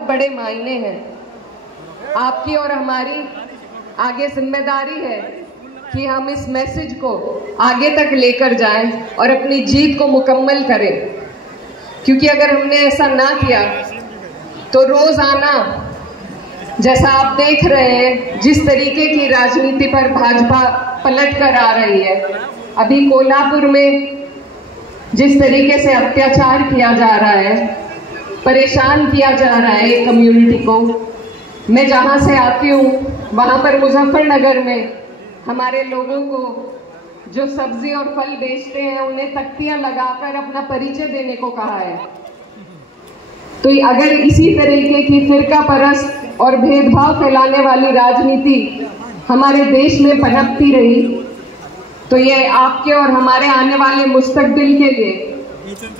बड़े मायने हैं। आपकी और हमारी आगे जिम्मेदारी है कि हम इस मैसेज को आगे तक लेकर जाएं और अपनी जीत को मुकम्मल करें, क्योंकि अगर हमने ऐसा ना किया तो रोजाना जैसा आप देख रहे हैं जिस तरीके की राजनीति पर भाजपा पलट कर आ रही है, अभी कोल्हापुर में जिस तरीके से अत्याचार किया जा रहा है, परेशान किया जा रहा है एक कम्युनिटी को। मैं जहां से आती हूँ वहां पर मुजफ्फरनगर में हमारे लोगों को जो सब्जी और फल बेचते हैं उन्हें तख्तियां लगाकर अपना परिचय देने को कहा है। तो अगर इसी तरीके की फिरका परस्त और भेदभाव फैलाने वाली राजनीति हमारे देश में पनपती रही तो ये आपके और हमारे आने वाले मुस्तकबिल के लिए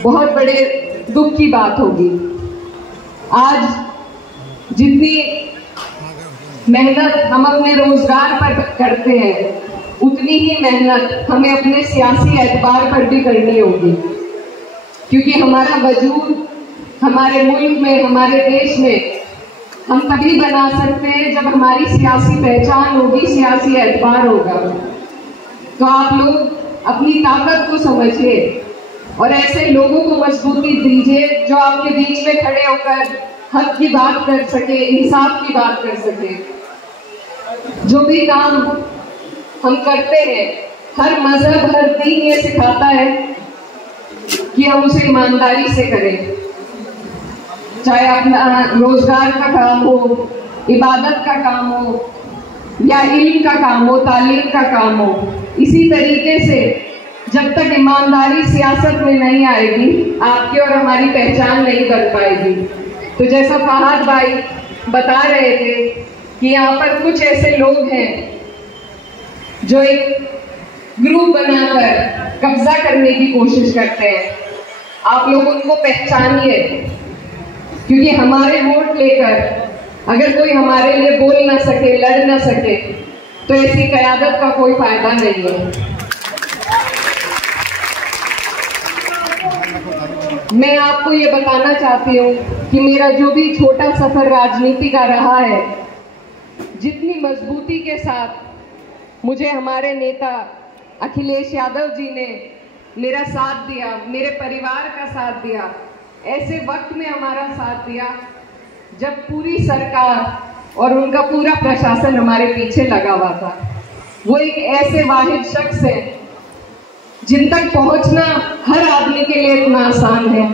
बहुत बड़े दुख की बात होगी। आज जितनी मेहनत हम अपने रोजगार पर करते हैं उतनी ही मेहनत हमें अपने सियासी एतबार पर भी करनी होगी, क्योंकि हमारा वजूद हमारे मुल्क में, हमारे देश में हम तभी बना सकते हैं जब हमारी सियासी पहचान होगी, सियासी एतबार होगा। तो आप लोग अपनी ताकत को समझिए और ऐसे लोगों को मजबूती दीजिए जो आपके बीच में खड़े होकर हक की बात कर सके, इंसाफ की बात कर सके। जो भी काम हम करते हैं, हर मजहब, हर दीन ये सिखाता है कि हम उसे ईमानदारी से करें, चाहे अपना रोजगार का काम हो, इबादत का काम हो या इल्म का काम हो, तालीम का काम हो। इसी तरीके से जब तक ईमानदारी सियासत में नहीं आएगी, आपकी और हमारी पहचान नहीं बन पाएगी। तो जैसा फहाद भाई बता रहे थे कि यहाँ पर कुछ ऐसे लोग हैं जो एक ग्रुप बनाकर कब्जा करने की कोशिश करते हैं। आप लोग उनको पहचानिए, क्योंकि हमारे वोट लेकर अगर कोई हमारे लिए बोल ना सके, लड़ ना सके, तो ऐसी क़यादत का कोई फायदा नहीं है। मैं आपको ये बताना चाहती हूँ कि मेरा जो भी छोटा सफर राजनीति का रहा है, जितनी मजबूती के साथ मुझे हमारे नेता अखिलेश यादव जी ने मेरा साथ दिया, मेरे परिवार का साथ दिया, ऐसे वक्त में हमारा साथ दिया जब पूरी सरकार और उनका पूरा प्रशासन हमारे पीछे लगा हुआ था। वो एक ऐसे वाहिद शख्स है जिन तक पहुंचना हर आदमी के लिए इतना आसान है,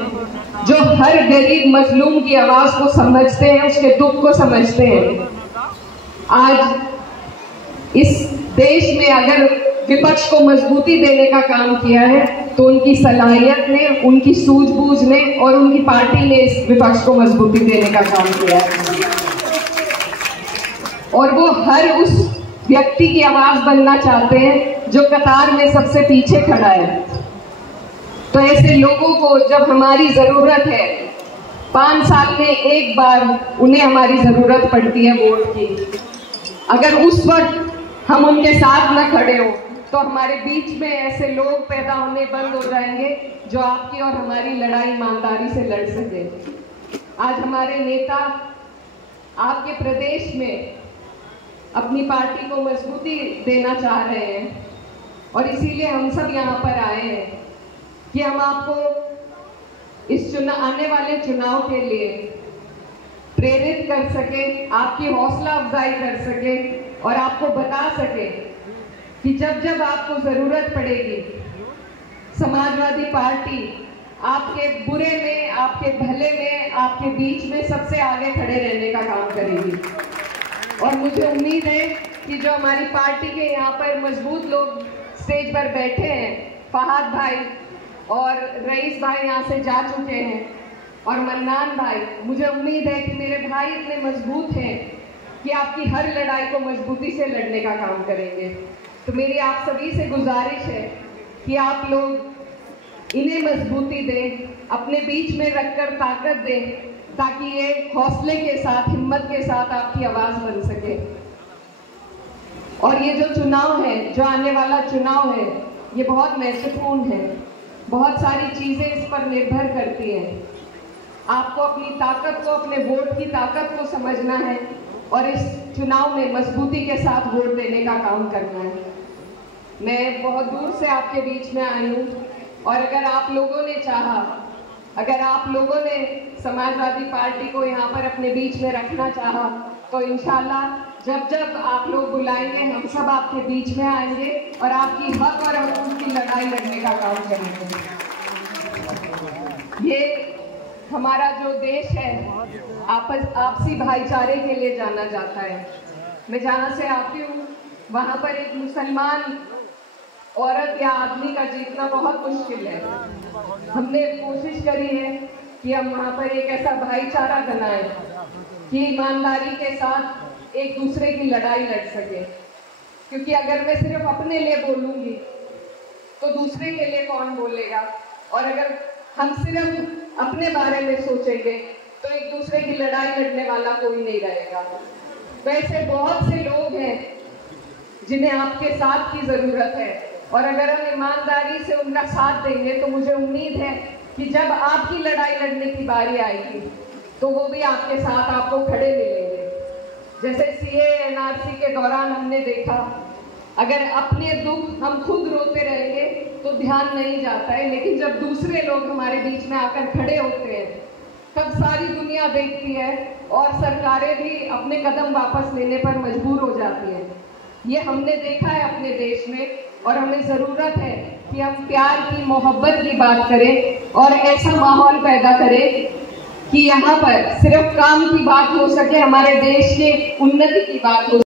जो हर गरीब मजलूम की आवाज को समझते हैं, उसके दुख को समझते हैं। आज इस देश में अगर विपक्ष को मजबूती देने का काम किया है तो उनकी सलाहियत ने, उनकी सूझबूझ ने और उनकी पार्टी ने इस विपक्ष को मजबूती देने का काम किया है। और वो हर उस व्यक्ति की आवाज बनना चाहते हैं जो कतार में सबसे पीछे खड़ा है। तो ऐसे लोगों को जब हमारी जरूरत है, 5 साल में एक बार उन्हें हमारी जरूरत पड़ती है वोट की, अगर उस वक्त हम उनके साथ न खड़े हो तो हमारे बीच में ऐसे लोग पैदा होने बंद हो जाएंगे जो आपकी और हमारी लड़ाई ईमानदारी से लड़ सके। आज हमारे नेता आपके प्रदेश में अपनी पार्टी को मजबूती देना चाह रहे हैं और इसीलिए हम सब यहाँ पर आए हैं कि हम आपको इस आने वाले चुनाव के लिए प्रेरित कर सके, आपकी हौसला अफजाई कर सके और आपको बता सके कि जब जब आपको जरूरत पड़ेगी, समाजवादी पार्टी आपके बुरे में, आपके भले में, आपके बीच में सबसे आगे खड़े रहने का काम करेगी। और मुझे उम्मीद है कि जो हमारी पार्टी के यहाँ पर मजबूत लोग स्टेज पर बैठे हैं, फहाद भाई और रईस भाई यहाँ से जा चुके हैं और मन्नान भाई, मुझे उम्मीद है कि मेरे भाई इतने मजबूत हैं कि आपकी हर लड़ाई को मजबूती से लड़ने का काम करेंगे। तो मेरी आप सभी से गुजारिश है कि आप लोग इन्हें मजबूती दें, अपने बीच में रखकर ताकत दें, ताकि ये हौसले के साथ, हिम्मत के साथ आपकी आवाज़ बन सके। और ये जो चुनाव है, जो आने वाला चुनाव है, ये बहुत महत्वपूर्ण है। बहुत सारी चीज़ें इस पर निर्भर करती हैं। आपको अपनी ताकत को, अपने वोट की ताकत को समझना है और इस चुनाव में मजबूती के साथ वोट देने का काम करना है। मैं बहुत दूर से आपके बीच में आई हूँ और अगर आप लोगों ने चाहा, अगर आप लोगों ने समाजवादी पार्टी को यहाँ पर अपने बीच में रखना चाहा, तो इंशाल्लाह जब जब आप लोग बुलाएंगे हम सब आपके बीच में आएंगे और आपकी हक और हकूक़ की लड़ाई लड़ने का काम करेंगे। ये हमारा जो देश है आपसी भाईचारे के लिए जाना जाता है। मैं जहाँ से आती हूँ वहाँ पर एक मुसलमान औरत या आदमी का जीतना बहुत मुश्किल है। हमने कोशिश करी है कि हम वहाँ पर एक ऐसा भाईचारा बनाएं कि ईमानदारी के साथ एक दूसरे की लड़ाई लड़ सके, क्योंकि अगर मैं सिर्फ अपने लिए बोलूँगी तो दूसरे के लिए कौन बोलेगा, और अगर हम सिर्फ अपने बारे में सोचेंगे तो एक दूसरे की लड़ाई लड़ने वाला कोई नहीं रहेगा। वैसे बहुत से लोग हैं जिन्हें आपके साथ की ज़रूरत है और अगर हम ईमानदारी से उनका साथ देंगे तो मुझे उम्मीद है कि जब आपकी लड़ाई लड़ने की बारी आएगी तो वो भी आपके साथ आपको खड़े मिलेंगे। जैसे CAA NRC के दौरान हमने देखा, अगर अपने दुख हम खुद रोते रहेंगे तो ध्यान नहीं जाता है, लेकिन जब दूसरे लोग हमारे बीच में आकर खड़े होते हैं तब सारी दुनिया देखती है और सरकारें भी अपने कदम वापस लेने पर मजबूर हो जाती हैं। ये हमने देखा है अपने देश में और हमें ज़रूरत है कि हम प्यार की, मोहब्बत की बात करें और ऐसा माहौल पैदा करें कि यहाँ पर सिर्फ काम की बात हो सके, हमारे देश के उन्नति की बात हो